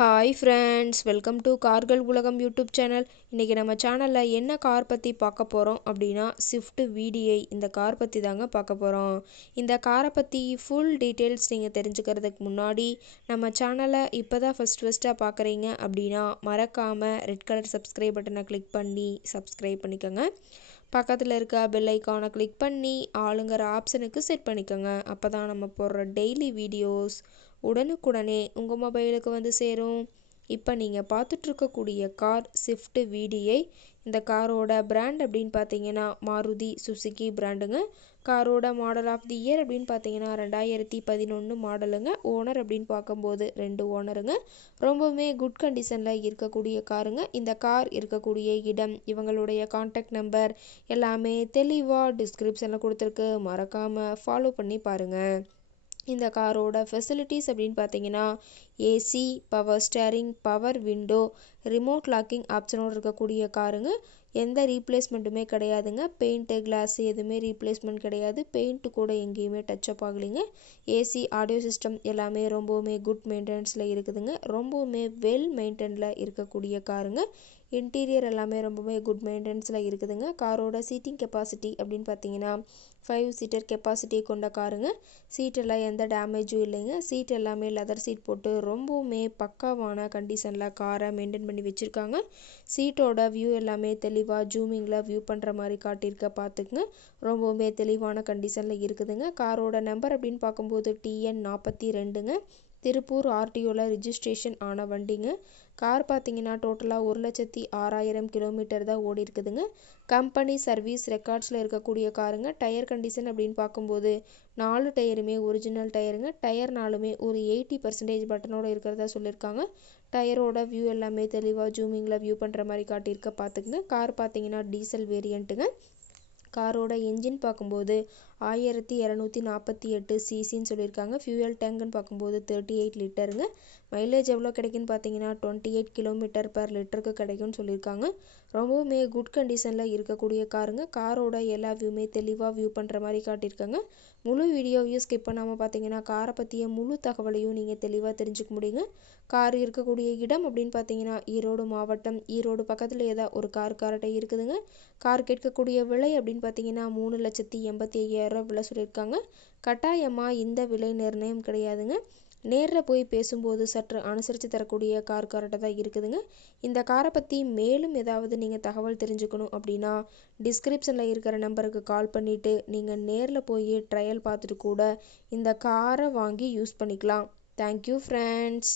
Hi friends, welcome to கார்கள் உலகம் YouTube channel. இன்றைக்கி நம்ம சேனலில் என்ன கார் பற்றி பார்க்க போகிறோம் அப்படின்னா ஸ்விஃப்ட் VDI இந்த கார் பற்றி தாங்க பார்க்க போகிறோம். இந்த காரை பற்றி ஃபுல் டீட்டெயில்ஸ் நீங்கள் தெரிஞ்சுக்கிறதுக்கு முன்னாடி நம்ம சேனலை இப்போ தான் ஃபஸ்ட்டாக பார்க்குறீங்க அப்படின்னா மறக்காமல் ரெட் கலர் சப்ஸ்கிரைப் பட்டனை கிளிக் பண்ணி சப்ஸ்கிரைப் பண்ணிக்கோங்க. பக்கத்தில் இருக்க பெல் ஐக்கானை கிளிக் பண்ணி ஆளுங்கிற ஆப்ஷனுக்கு செட் பண்ணிக்கோங்க. அப்போ தான் நம்ம போடுற டெய்லி வீடியோஸ் உடனுக்குடனே உங்கள் மொபைலுக்கு வந்து சேரும். இப்போ நீங்கள் பார்த்துட்ருக்கக்கூடிய கார் ஸ்விஃப்ட் VDI. இந்த காரோட பிராண்ட் அப்படின்னு பார்த்தீங்கன்னா மாருதி சுசுகி பிராண்டுங்க. காரோட மாடல் ஆஃப் தி இயர் அப்படின்னு பார்த்தீங்கன்னா 2011 மாடலுங்க. ஓனர் அப்படின்னு பார்க்கும்போது 2 ஓனருங்க. ரொம்பவுமே குட் கண்டிஷனில் இருக்கக்கூடிய காருங்க. இந்த கார் இருக்கக்கூடிய இடம், இவங்களுடைய கான்டாக்ட் நம்பர் எல்லாமே தெளிவாக டிஸ்கிரிப்ஷனில் கொடுத்துருக்கு. மறக்காமல் ஃபாலோ பண்ணி பாருங்கள். இந்த காரோட ஃபெசிலிட்டிஸ் அப்படின்னு பார்த்தீங்கன்னா AC, power steering, power window, remote locking ஆப்ஷனோடு இருக்கக்கூடிய காருங்க. எந்த ரீப்ளேஸ்மெண்ட்டுமே கிடையாதுங்க. பெயிண்ட்டு, கிளாஸ் எதுவுமே ரீப்ளேஸ்மெண்ட் கிடையாது. பெயிண்ட்டு கூட எங்கேயுமே டச்சப் ஆகலைங்க. ஏசி, ஆடியோ சிஸ்டம் எல்லாமே ரொம்பவுமே குட் மெயின்டெனன்ஸில் இருக்குதுங்க. ரொம்பவுமே வெல் மெயின்டெனில் இருக்கக்கூடிய காருங்க. இன்டீரியர் எல்லாமே ரொம்பவே குட் மெயின்டெனன்ஸில் இருக்குதுங்க. காரோட சீட்டிங் கெப்பாசிட்டி அப்படின்னு பார்த்தீங்கன்னா 5 சீட்டர் கெப்பாசிட்டி கொண்ட காருங்க. சீட்டெல்லாம் எந்த டேமேஜும் இல்லைங்க. சீட் எல்லாமே லெதர் சீட் போட்டு ரொம்பவுமே பக்காவான கண்டிஷனில் காரை மெயின்டைன் பண்ணி வச்சுருக்காங்க. சீட்டோட வியூ எல்லாமே தெளிவாக ஜூமிங்கில் வியூ பண்ணுற மாதிரி காட்டியிருக்க பார்த்துக்குங்க. ரொம்பவுமே தெளிவான கண்டிஷனில் இருக்குதுங்க. காரோட நம்பர் அப்படின்னு பார்க்கும்போது TN 42ங்க. திருப்பூர் RTOவில் ரிஜிஸ்ட்ரேஷன் ஆன வண்டிங்க. கார் பார்த்தீங்கன்னா டோட்டலாக 1,06,000 கிலோமீட்டர் தான் ஓடி இருக்குதுங்க. கம்பெனி சர்வீஸ் ரெக்கார்ட்ஸில் இருக்கக்கூடிய காருங்க. டயர் கண்டிஷன் அப்படின்னு பார்க்கும்போது 4 டயருமே ஒரிஜினல் டயருங்க. டயர்னாலுமே ஒரு 80% பட்டனோடு இருக்கிறதா சொல்லியிருக்காங்க. டயரோட வியூ எல்லாமே தெளிவாக ஜூமிங்கில் வியூ பண்ணுற மாதிரி காட்டியிருக்க பார்த்துக்குங்க. கார் பார்த்தீங்கன்னா டீசல் வேரியண்ட்டுங்க. காரோட என்ஜின் பார்க்கும்போது 1248 சிசின்னு சொல்லியிருக்காங்க. ஃபியூயல் டேங்குன்னு பார்க்கும்போது 38 லிட்டருங்க. மைலேஜ் எவ்வளோ கிடைக்குன்னு பார்த்தீங்கன்னா 28 கிலோமீட்டர் பர் லிட்டருக்கு கிடைக்கும்னு சொல்லியிருக்காங்க. ரொம்பவுமே குட் கண்டிஷனில் இருக்கக்கூடிய காருங்க. காரோட எல்லா வியூமே தெளிவாக வியூ பண்ணுற மாதிரி காட்டியிருக்காங்க. முழு வீடியோவையும் ஸ்கிப் பண்ணாமல் பார்த்தீங்கன்னா காரை பற்றிய முழு தகவலையும் நீங்கள் தெளிவாக தெரிஞ்சுக்க முடியுங்க. கார் இருக்கக்கூடிய இடம் அப்படின்னு பார்த்தீங்கன்னா ஈரோடு மாவட்டம். ஈரோடு பக்கத்தில் ஏதாவது ஒரு கார்கிட்ட இருக்குதுங்க. கார் கேட்கக்கூடிய விலை அப்படின்னு பார்த்தீங்கன்னா 3,85,000 விலை சொல்லியிருக்காங்க. கட்டாயமாக இந்த விலை நிர்ணயம் கிடையாதுங்க. நேரில் போய் பேசும்போது சற்று அனுசரித்து தரக்கூடிய கார்கிட்ட தான் இருக்குதுங்க. இந்த காரை பற்றி மேலும் ஏதாவது நீங்கள் தகவல் தெரிஞ்சுக்கணும் அப்படின்னா டிஸ்கிரிப்ஷனில் இருக்கிற நம்பருக்கு கால் பண்ணிவிட்டு நீங்கள் நேரில் போய் ட்ரையல் பார்த்துட்டு கூட இந்த காரை வாங்கி யூஸ் பண்ணிக்கலாம். Thank you friends.